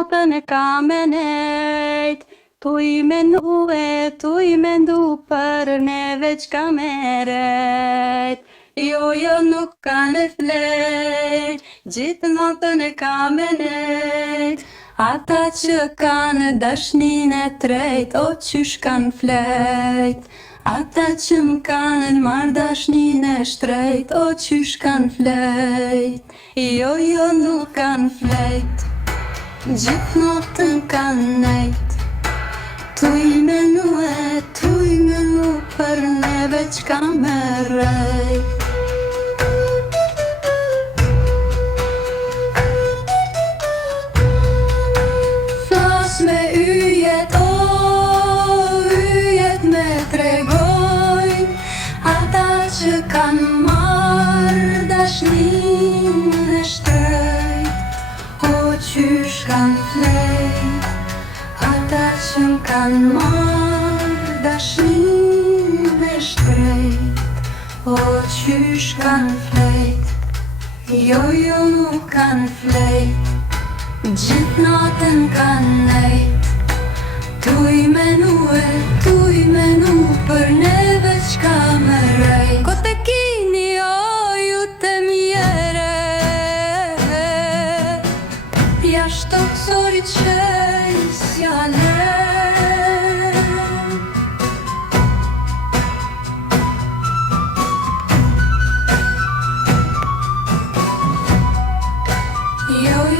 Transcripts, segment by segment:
natën e kam e nejt, tu i mendu për neve qka merejt. Jo, nuk kanë flet, gjithë natën e kam e nejt, ata që kanë dashnin e trejt, o qysh kanë flet. Ata që m'kanë marrë dashnin e shtrejt, o qysh kanë flet. Jo, nuk kanë flet, gjithë natën kanë nejt, tu i menu për neve qka merejt. Flas me yjet, yjet me tregojnë, ata që kanë marrë dashnin e shtrejt, o qysh kanë flet. Ata që m'kanë marrë dashnin e shtrejt, o qysh kanë flet. Jo, nuk kanë flet, gjithë natën kanë nejt, tu i menu për neve qka merejt. Kote kini, o ju të mjere, jashtë toksorit qej sjale.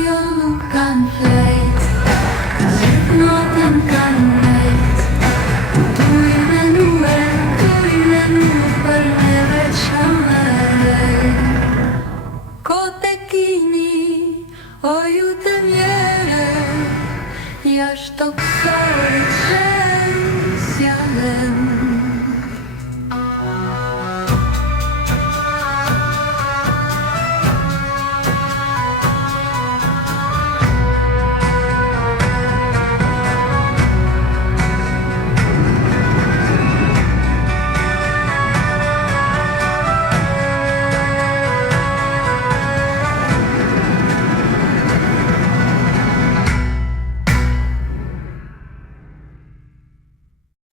Jo, nuk kanë flet, gjithë natën kanë nejt, tu i menu për neve qka merejt. Kote kini, o ju të mjere, jashtë toksorit qej sjale.